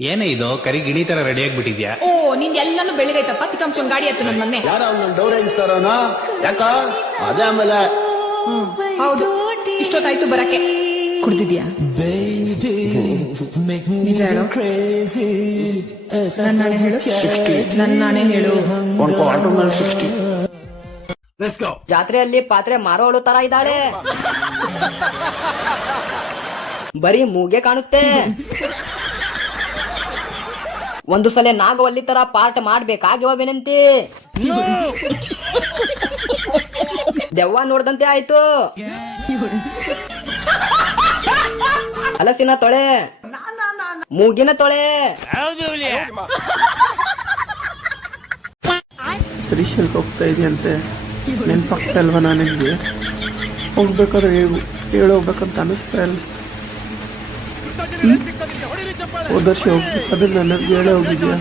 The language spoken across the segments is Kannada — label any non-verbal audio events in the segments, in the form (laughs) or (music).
ಏನೇ ಇದು? ಕರಿ ಗಿಣಿ ತರ ರೆಡಿ ಆಗ್ಬಿಟ್ಟಿದ್ಯಾ? ಓ ನಿನ್ ಎಲ್ಲಾನು ಬೆಳಗೈತಪ್ಪ ತಿಕ್ಕಂಶನ್ ಗಾಡಿ ಆಯ್ತು ನನ್ ಮೊನ್ನೆ. ಯಾರ ಅವ್ನ ಡೌರಾಗಿಸ್ತಾರನ ಯಾಕ? ಅದೇ ಆಮೇಲೆ. ಹೌದು. ಇಷ್ಟೊತ್ತಾಯ್ತು ಬರಕ್ಕೆ. ಕುಡ್ದಿದ್ಯಾ? ನಿಜ ಹೇಳು. ನನ್ನಾಣೆ ಹೇಳು. ನನ್ನಾಣೆ ಹೇಳು. ಕ್ವಾರ್ಟರ್ ಮೇಲೆ ಸಿಕ್ಸ್ಟಿ ಜಾತ್ರೆಯಲ್ಲಿ ಪಾತ್ರೆ ಮಾರೋಳು ತರ ಇದ್ದಾಳೆ. (laughs) ಬರೀ ಮೂಗೆ ಕಾಣುತ್ತೆ. ಒಂದು ಸಲ ನಾಗವಲ್ಲಿ ತರ ಪಾಠ ಮಾಡ್ಬೇಕಾಗಿವ ವಿನಂತಿ ದೆವ್ವ ನೋಡ್ದಂತೆ ಆಯ್ತು. ಹಲಸಿನ ತೊಳೆ. ಮೂಗಿನ ತೊಳೆ. ಶ್ರೀಶೈಲ್ ಹೋಗ್ತಾ ಇದೆಯಂತೆ. ನೆನ್ಪಾಗ್ತಾ ಇಲ್ವಾ ನಾನು ನಿಮಗೆ ಹೋಗ್ಬೇಕಾದ್ರೆ ಹೇಳು. ಹೇಳಿ ಹೋಗ್ಬೇಕಂತ ಅನಿಸ್ತಾ ಇಲ್ಲ. ಹೋದ ವರ್ಷ ಹೋಗ್ಬೇಕಾದ್ರೆ ನನಗೆ ಹೇಳೇ ಹೋಗಿದ್ಯಾ?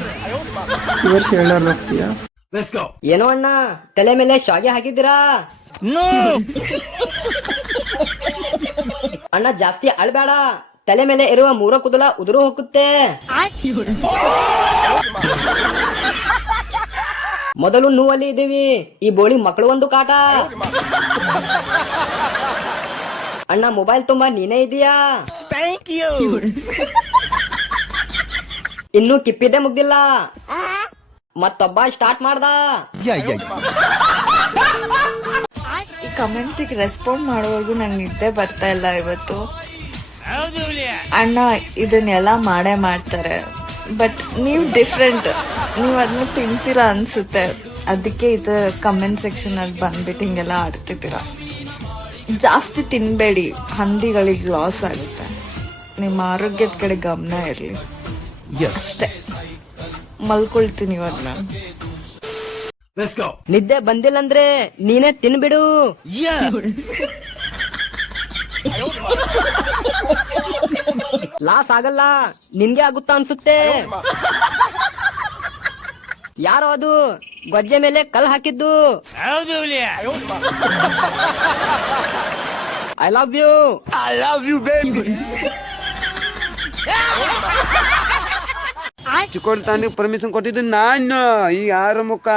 ಈ ವರ್ಷ ಹೇಳಾರ ಹೋಗ್ತೀಯಾ? ಏನೋ ಅಣ್ಣ ತಲೆ ಮೇಲೆ ಶಾಗೆ ಹಾಕಿದ್ದೀರಾ ಅಣ್ಣ ಜಾಸ್ತಿ ಅಳ್ಬೇಡ ತಲೆ ಮೇಲೆ ಇರುವ ಮೂರ ಕುದಲ ಉದುರು ಹೋಗುತ್ತೆ. ಮೊದಲು ನೋವಲ್ಲಿ ಇದೀವಿ ಈ ಬೋಳಿ ಮಕ್ಕಳು ಒಂದು ಕಾಟ. ಅಣ್ಣ ಮೊಬೈಲ್ ತುಂಬಾ ನೀನೇ ಇದೀಯಾ? (laughs) ಇನ್ನು ಕಿಪ್ಪಿದ್ದೆ ಮುಗ್ದಿಲ್ಲ. ಮತ್ತೊಬ್ಬ ಸ್ಟಾರ್ಟ್ ಮಾಡ್ದ. ಈ ಕಮೆಂಟಿಗೆ ರೆಸ್ಪಾಂಡ್ ಮಾಡೋವರೆಗೂ ನಂಗೆ ನಿದ್ದೆ ಬರ್ತಾ ಇಲ್ಲ ಇವತ್ತು. ಅಣ್ಣ ಇದನ್ನೆಲ್ಲ ಮಾಡೇ ಮಾಡ್ತಾರೆ. ಬಟ್ ನೀವು ಡಿಫ್ರೆಂಟ್ ನೀವು ಅದನ್ನ ತಿಂತೀರಾ ಅನ್ಸುತ್ತೆ. ಅದಕ್ಕೆ ಇದು ಕಮೆಂಟ್ ಸೆಕ್ಷನ್ ಅಲ್ಲಿ ಬಂದ್ಬಿಟ್ಟು ಹಿಂಗೆಲ್ಲ ಆಡ್ತಿದ್ದೀರಾ. ಜಾಸ್ತಿ ತಿನ್ಬೇಡಿ. ಹಂದಿಗಳಿಗೆ ಲಾಸ್ ಆಗುತ್ತೆ. ನಿಮ್ಮ ಆರೋಗ್ಯದ ಕಡೆ ಗಮನ ಇರಲಿ. ಅಷ್ಟೇ. ಮಲ್ಕೊಳ್ತೀನಿ ಇವಾಗ ನಾನು. ನಿದ್ದೆ ಬಂದಿಲ್ಲ ಅಂದ್ರೆ ನೀನೇ ತಿನ್ಬಿಡು. ಲಾಸ್ ಆಗಲ್ಲ ನಿನ್ಗೆ ಆಗುತ್ತ ಅನ್ಸುತ್ತೆ. ಯಾರೋ ಅದು ಗೊಜ್ಜೆ ಮೇಲೆ ಕಲ್ ಹಾಕಿದ್ದು. ಐ ಲವ್ ಯು ಚಿಕ್ಕೋಳ್ತಾನಿಗೆ ಪರ್ಮಿಷನ್ ಕೊಟ್ಟಿದ್ದು ನಾನು ಈ ಆರು ಮುಖ?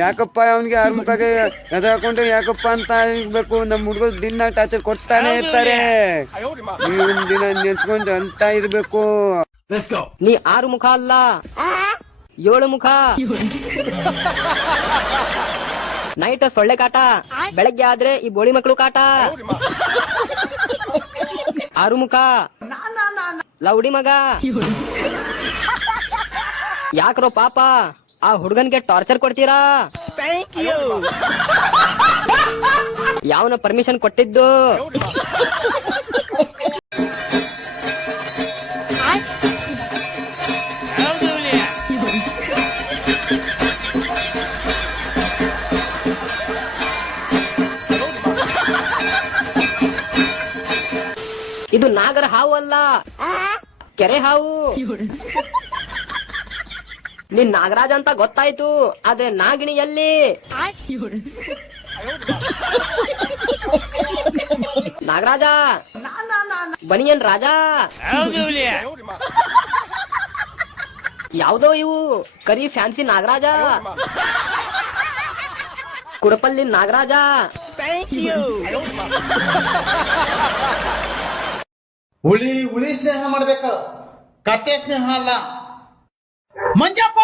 ಯಾಕಪ್ಪ ಅವನಿಗೆ ಆರು ಮುಖಗೆ ಎದುರಾಕೊಂಡು ಯಾಕಪ್ಪ ಅಂತ ಬೇಕು ನಮ್ಮ ಹುಡುಗರು ದಿನ ಟಾರ್ಚರ್ ಕೊಡ್ತಾನೆ ಇರ್ತಾರೆ. ದಿನ ನೆನ್ಸ್ಕೊಂಡು ಅಂತ ಇರ್ಬೇಕು. ನೀ ಆರು ಮುಖ ಅಲ್ಲ ಏಳು ಮುಖ. ನೈಟ್ ಸೊಳ್ಳೆ ಕಾಟ. ಬೆಳಗ್ಗೆ ಆದ್ರೆ ಈ ಬೋಳಿ ಮಕ್ಕಳು ಕಾಟ. ಆರು ಮುಖ. ಲೌಡಿ ಮಗ. ಯಾಕ್ರೋ ಪಾಪ ಆ ಹುಡುಗನ್ಗೆ ಟಾರ್ಚರ್ ಕೊಡ್ತೀರಾ? ಯಾವನ ಪರ್ಮಿಷನ್ ಕೊಟ್ಟಿದ್ದು? ಇದು ನಾಗರ ಹಾವು ಅಲ್ಲ. ಕೆರೆ ಹಾವು. ನಿನ್ ನಾಗರಾಜ ಅಂತ ಗೊತ್ತಾಯ್ತು ಆದ್ರೆ ನಾಗಿಣಿ ಎಲ್ಲಿ? ನಾಗರಾಜ. ಬನಿಯನ್ ರಾಜ. ಯಾವ್ದೋ ಇವು ಕರಿ ಫ್ಯಾನ್ಸಿ ನಾಗರಾಜ. ಕುಡಪಲ್ಲಿ ನಾಗರಾಜ. ಹುಳಿ ಹುಳಿ ಸ್ನೇಹ ಮಾಡ್ಬೇಕು. ಕತೆ ಸ್ನೇಹ ಅಲ್ಲ. ಮಂಜಪ್ಪ!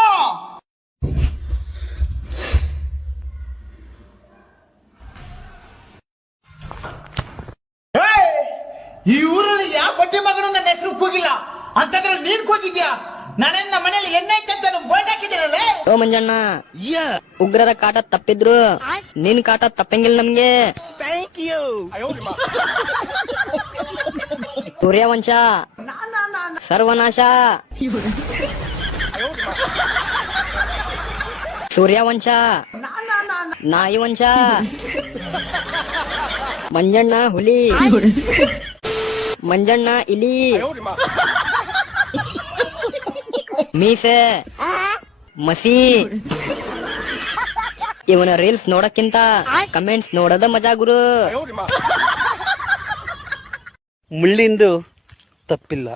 ಈ ಊರಲ್ಲಿ ಯಾವ ಬಟ್ಟೆ ಮಗನು ನನ್ನ ಹೆಸರು ಕೂಗಿಲ್ಲ ಅಂತಂದ್ರೆ ನೀನ್ ಕೂಗಿದ್ಯಾ ನಾನೇನ್ ನಮ್ಮ ಮನೇಲಿ ಎಣ್ಣೆ ಐತೆ ಅಂತ ಬೋಲ್ಡ್ ಹಾಕಿದಿರಲ್ಲ ಓ ಮಂಜಣ್ಣ. ಉಗ್ರರ ಕಾಟ ತಪ್ಪಿದ್ರು. ನಿನ್ ಕಾಟ ತಪ್ಪಂಗಿಲ್ಲ ನಮ್ಗೆ. ಸೂರ್ಯವಂಶ ಸರ್ವನಾಶ. ಸೂರ್ಯವಂಶ ನಾಯಿ ವಂಶ. ಮಂಜಣ್ಣ ಹುಲಿ. ಮಂಜಣ್ಣ ಇಲಿ. ಮೀಸೆ. ಮಸಿ. ಇವನ ರೀಲ್ಸ್ ನೋಡಕ್ಕಿಂತ ಕಮೆಂಟ್ಸ್ ನೋಡೋದ ಮಜಾ ಗುರು. ಮುಳ್ಳಿಂದು ತಪ್ಪಿಲ್ಲ.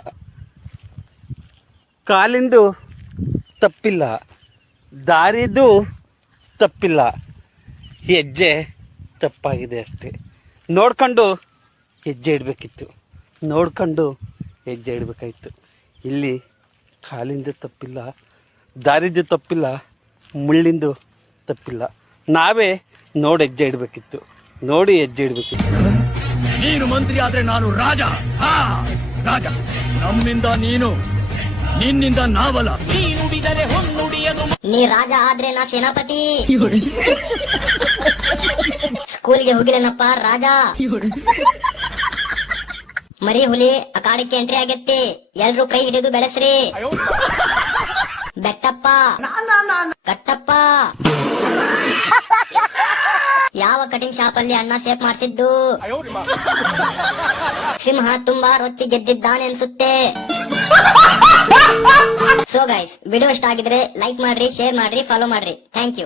ಕಾಲಿಂದು ತಪ್ಪಿಲ್ಲ. ದಾರಿದು ತಪ್ಪಿಲ್ಲ. ಹೆಜ್ಜೆ ತಪ್ಪಾಗಿದೆ ಅಷ್ಟೇ. ನೋಡ್ಕೊಂಡು ಹೆಜ್ಜೆ ಇಡಬೇಕಿತ್ತು. ನೋಡ್ಕೊಂಡು ಹೆಜ್ಜೆ ಇಡಬೇಕಾಯ್ತು. ಇಲ್ಲಿ ಕಾಲಿಂದು ತಪ್ಪಿಲ್ಲ ದಾರಿದ್ದು ತಪ್ಪಿಲ್ಲ, ಮುಳ್ಳಿಂದು ತಪ್ಪಿಲ್ಲ. ನಾವೇ ನೋಡಿ ಹೆಜ್ಜೆ ಇಡಬೇಕಿತ್ತು. ನೋಡಿ ಹೆಜ್ಜೆ ಇಡಬೇಕಿತ್ತು. ನೀನು ಮಂತ್ರಿ ಆದ್ರೆ ನಾನು ರಾಜ. ಹಾ ರಾಜ. ನಮ್ಮಿಂದ ನೀನು ನಿನ್ನಿಂದ ನಾವಲ್ಲ. ನೀ ರಾಜ ಆದ್ರೆ ನಾ ಸೇನಾಪತಿ. ಸ್ಕೂಲ್ಗೆ ಹೋಗಿಲ್ಲನಪ್ಪ ರಾಜ. ಮರಿ ಹುಲಿ ಅಕಾಡಕ್ಕೆ ಎಂಟ್ರಿ ಆಗತ್ತೆ ಎಲ್ರು ಕೈ ಹಿಡಿದು ಬೆಳೆಸ್ರಿ. ಬೆಟ್ಟಪ್ಪ. ಕಟ್ಟಪ್ಪ. ಯಾವ ಕಟಿಂಗ್ ಶಾಪ್ ಅಲ್ಲಿ ಅಣ್ಣ ಸೇಫ್ ಮಾಡ್ತಿದ್ದು ಸಿಂಹ ತುಂಬಾ ರೊಚ್ಚಿ ಗೆದ್ದಿದ್ದಾನೆ ಅನ್ಸುತ್ತೆ. ಸೊ ಗೈಸ್ ವಿಡಿಯೋ ಇಷ್ಟ ಆಗಿದ್ರೆ ಲೈಕ್ ಮಾಡ್ರಿ ಶೇರ್ ಮಾಡ್ರಿ ಫಾಲೋ ಮಾಡ್ರಿ. Thank you